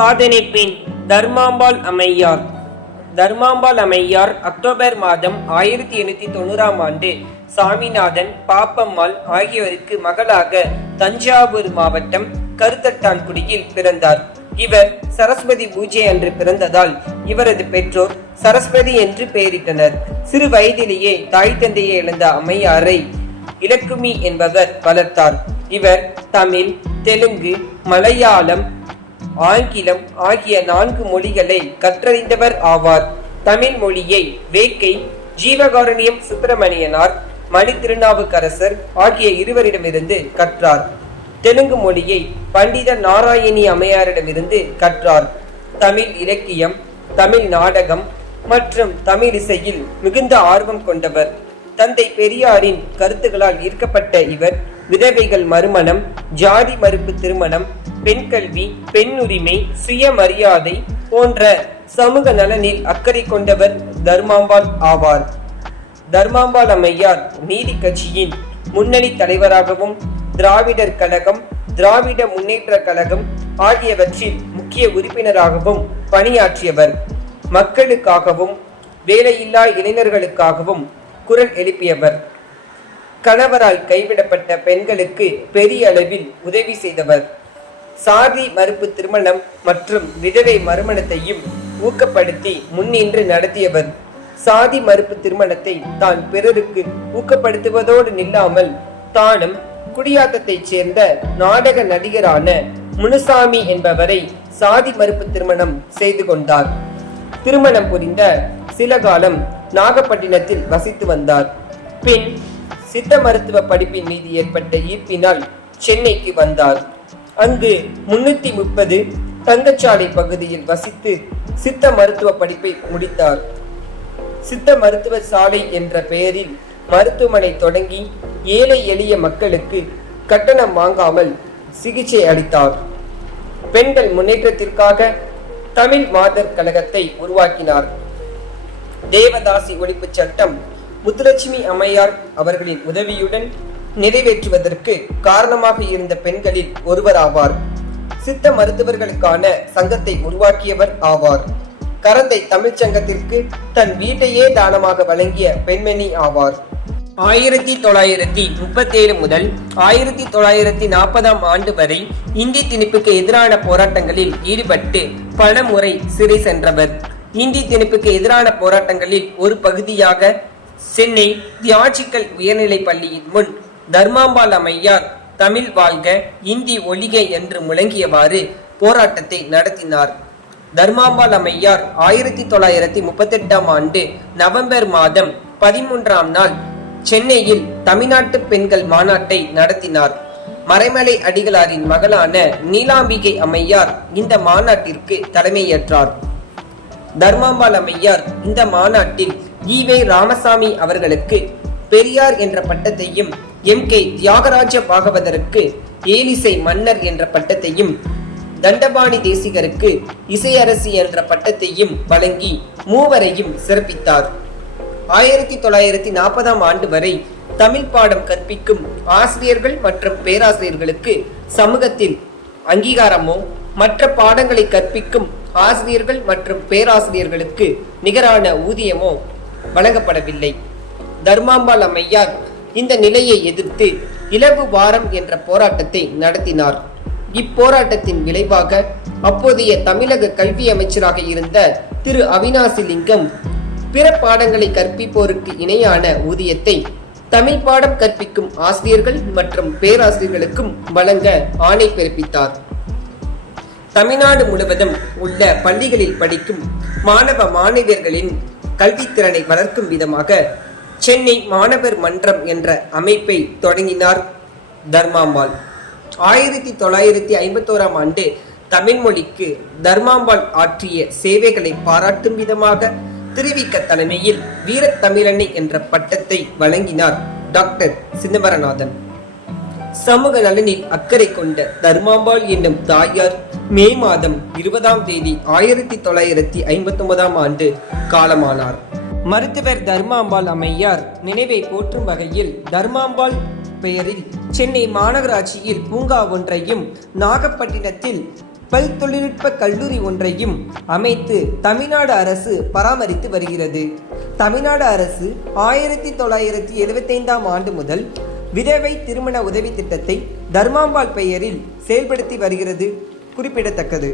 சாதனை பெண் தர்மாம்பாள் அம்மையார். தர்மாம்பாள் அம்மையார் அக்டோபர் மாதம் 1890 சாமிநாதன், பாப்பம்மாள் ஆகியோருக்கு மகளாக தஞ்சாவூர் மாவட்டம் கருத்தட்டான்குடியில் பிறந்தார். இவர் சரஸ்வதி பூஜை அன்று பிறந்ததால் இவரது பெற்றோர் சரஸ்வதி என்று பெயரிட்டனர். சிறு வயதிலேயே தாய் தந்தையை இழந்த அம்மையாரை இலக்குமி என்பவர் வளர்த்தார். இவர் தமிழ், தெலுங்கு, மலையாளம், ஆங்கிலம் ஆகிய 4 மொழிகளை கற்றறிந்தவர் ஆவார். தமிழ் மொழியை வேக்கை ஜீவகாருண்யம் சுப்பிரமணியனார், மணி திருநாவுக்கரசர் ஆகிய இருவரிடமிருந்து கற்றார். தெலுங்கு மொழியை பண்டித நாராயணி அம்மையாரிடமிருந்து கற்றார். தமிழ் இலக்கியம், தமிழ் நாடகம் மற்றும் தமிழ் இசையில் மிகுந்த ஆர்வம் கொண்டவர். தந்தை பெரியாரின் கருத்துக்களால் ஈர்க்கப்பட்ட இவர் விதவைகள் மறுமணம், ஜாதி மறுப்பு திருமணம், பெண் கல்வி, பெண் உரிமை, சுயமரியாதை போன்ற சமூக நலனில் அக்கறை கொண்டவர் தர்மாம்பாள் ஆவார். தர்மாம்பாள் அம்மையார் நீதி கட்சியின் முன்னணி தலைவராகவும், திராவிடர் கழகம், திராவிட முன்னேற்ற கழகம் ஆகியவற்றில் முக்கிய உறுப்பினராகவும் பணியாற்றியவர். மக்களுக்காகவும் வேலையில்லா இளைஞர்களுக்காகவும் குரல் எழுப்பியவர். கணவரால் கைவிடப்பட்ட பெண்களுக்கு பெரிய அளவில் உதவி செய்தவர். சாதி மறுப்பு திருமணம் மற்றும் விதவை மறுமணத்தையும் ஊக்கப்படுத்தி முன்னின்று நடத்தியவர். சாதி மறுப்பு திருமணத்தை தான் பிறருக்கு ஊக்கப்படுத்துவதோடு நில்லாமல் தானும் குடியாத்தத்தைச் சேர்ந்த நாடக நடிகரான முனுசாமி என்பவரை சாதி மறுப்பு திருமணம் செய்து கொண்டார். திருமணம் புரிந்த சில காலம் நாகப்பட்டினத்தில் வசித்து வந்தார். பின் சித்த மருத்துவ படிப்பின் மீது ஏற்பட்ட ஈர்ப்பினால் சென்னைக்கு வந்தார். அங்கு 330 தங்கச்சாலை பகுதியில் வசித்து சித்த மருத்துவ படிப்பை முடித்தார். சித்த மருத்துவ சாலை என்ற பெயரில் மருத்துவமனை தொடங்கி ஏழை எளிய மக்களுக்கு கட்டணம் வாங்காமல் சிகிச்சை அளித்தார். பெண்கள் முன்னேற்றத்திற்காக தமிழ் மாதர் கழகத்தை உருவாக்கினார். தேவதாசி ஒழிப்பு சட்டம் முத்துலட்சுமி அம்மையார் அவர்களின் உதவியுடன் நிறைவேற்றுவதற்கு காரணமாக இருந்த பெண்களில் ஒருவர் ஆவார். சித்த மருத்துவர்களுக்கான சங்கத்தை உருவாக்கியவர் ஆவார். கரந்தை தமிழ்ச்சங்கத்திற்கு தன் வீட்டையே தானமாக வழங்கிய பெண்மணி ஆவார். 1937 முதல் 1940 வரை இந்தி திணிப்புக்கு எதிரான போராட்டங்களில் ஈடுபட்டு பல முறை சிறை சென்றவர். இந்தி திணிப்புக்கு எதிரான போராட்டங்களில் ஒரு பகுதியாக சென்னை தியாஜிக்கல் உயர்நிலை பள்ளியின் முன் தர்மாம்பாள் அம்மையார் தமிழ் வாழ்க, இந்தி ஒழிக என்று முழங்கியவாறு போராட்டத்தை நடத்தினார். தர்மாம்பாள் அம்மையார் 1938 நவம்பர் மாதம் 13 நாள் சென்னையில் தமிழ்நாட்டு பெண்கள் மாநாட்டை நடத்தினார். மறைமலை அடிகளாரின் மகளான நீலாம்பிகை அம்மையார் இந்த மாநாட்டிற்கு தலைமையேற்றார். தர்மாம்பாள் அம்மையார் இந்த மாநாட்டில் ஈவே ராமசாமி அவர்களுக்கு பெரியார் என்ற பட்டத்தையும், MK தியாகராஜ பாகவதருக்கு ஏலிசை மன்னர் என்ற பட்டத்தையும், தண்டபாணி தேசிகருக்கு இசையரசி என்ற பட்டத்தையும் வழங்கி மூவரையும் சிறப்பித்தார். 1940 வரை தமிழ் பாடம் கற்பிக்கும் ஆசிரியர்கள் மற்றும் பேராசிரியர்களுக்கு சமூகத்தில் அங்கீகாரமோ, மற்ற பாடங்களை கற்பிக்கும் ஆசிரியர்கள் மற்றும் பேராசிரியர்களுக்கு நிகரான ஊதியமோ வழங்கப்படவில்லை. தர்மாம்பாள் அம்மையார் இந்த நிலையை எதிர்த்து இலவு வாரம் என்ற போராட்டத்தை நடத்தினார். இப்போராட்டத்தின் விளைவாக அப்போதைய தமிழக கல்வி அமைச்சராக இருந்த திரு அவினாசி லிங்கம் பிற பாடங்களை கற்பிப்போருக்கு இணையான ஊதியத்தை தமிழ் பாடம் கற்பிக்கும் ஆசிரியர்கள் மற்றும் பேராசிரியர்களுக்கும் வழங்க ஆணை பிறப்பித்தார். தமிழ்நாடு முழுவதும் உள்ள பள்ளிகளில் படிக்கும் மாணவ மாணவியர்களின் கல்வித்திறனை வளர்க்கும் விதமாக சென்னை மாணவர் மன்றம் என்ற அமைப்பை தொடங்கினார் தர்மாம்பாள். 1951 தமிழ் மொழிக்கு தர்மாம்பாள் ஆற்றிய சேவைகளை பாராட்டும் விதமாக திருவிக தலைமையில் வீரத்தமிழனை என்ற பட்டத்தை வழங்கினார் டாக்டர் சிதம்பரநாதன். சமூக நலனில் அக்கறை கொண்ட தர்மாம்பாள் என்னும் தாயார் மே மாதம் 20 1959 காலமானார். மருத்துவர் தர்மாம்பாள் அம்மையார் நினைவை போற்றும் வகையில் தர்மாம்பாள் பெயரில் சென்னை மாநகராட்சியில் பூங்கா ஒன்றையும், நாகப்பட்டினத்தில் பல் தொழில்நுட்ப கல்லூரி ஒன்றையும் அமைத்து தமிழ்நாடு அரசு பராமரித்து வருகிறது. தமிழ்நாடு அரசு 1975ஆம் ஆண்டு முதல் விதவை திருமண உதவி திட்டத்தை தர்மாம்பாள் பெயரில் செயல்படுத்தி வருகிறது குறிப்பிடத்தக்கது.